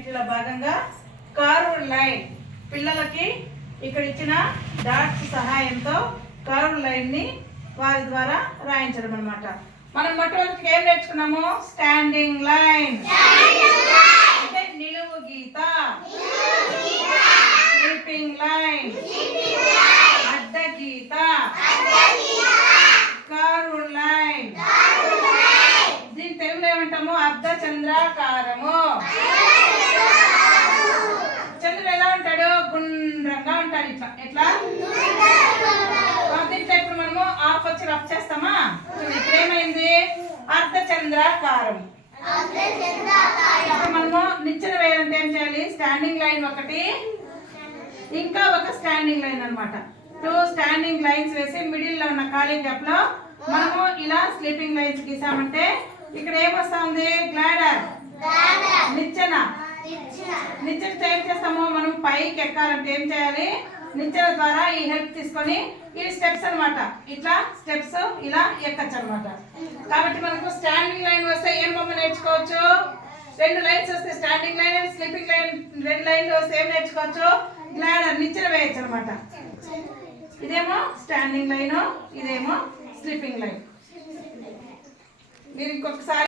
వీటిలో భాగంగా curved line పిల్లలకి ఇక్కడ ఇచ్చిన డాట్స్ సహాయంతో కర్వ్డ్ లైన్ ని వారి ద్వారా రాయించడం అన్నమాట. మనం మొట్టమొదటి ఏం నేర్చుకున్నాము? స్టాండింగ్ లైన్ అంటే నిలువు గీత, స్లీపింగ్ లైన్ అడ్డ గీత, కర్వ్డ్ లైన్ దీని తెలుగులో ఏమంటాము? అర్ధ చంద్రాకారము. చంద్రుడు ఎలా ఉంటాడు? గుండ్రంగా ఉంటాడు. ఇట్లా ఎట్లా దీంట్లో ఇప్పుడు మనము ఆఫ్ వచ్చి రఫ్ చేస్తామా? ఇప్పుడు ఏమైంది? అర్ధ చంద్రాకారం. ఇప్పుడు మనము నిచ్చెన వేయాలంటే ఏం చేయాలి? స్టాండింగ్ లైన్ ఒకటి, ఇంకా ఒక స్టాండింగ్ లైన్ అన్నమాట. 2 స్టాండింగ్ లైన్స్ వేసి మిడిల్ లో ఉన్న ఖాళీ గ్యాప్ లో మనము ఇలా స్లీపింగ్ లైన్స్ గీసామంటే ఇక్కడ ఏమొస్తుంది? గ్లాడర్, నిచ్చెన. నిచ్చెన ఏం చేస్తాము? మనం పైకి ఎక్కాలంటే ఏం చేయాలి? నిచ్చెన ద్వారా ఈ హెల్ప్ తీసుకొని ఇవి స్టెప్స్ అన్నమాట. ఇట్లా స్టెప్స్ ఇలా ఎక్కచ్చు అన్నమాట. కాబట్టి మనకు స్టాండింగ్ లైన్ వస్తే ఏం బొమ్మ నేర్చుకోవచ్చు? 2 లైన్స్ వస్తే స్టాండింగ్ లైన్, స్లీపింగ్ లైన్ 2 లైన్లు వస్తే ఏం నేర్చుకోవచ్చు? గ్లాడర్, నిచ్చెన వేయచ్చు అన్నమాట. ఇదేమో స్టాండింగ్ లైన్, ఇదేమో స్లీపింగ్ లైన్. మీరు ఇంకొకసారి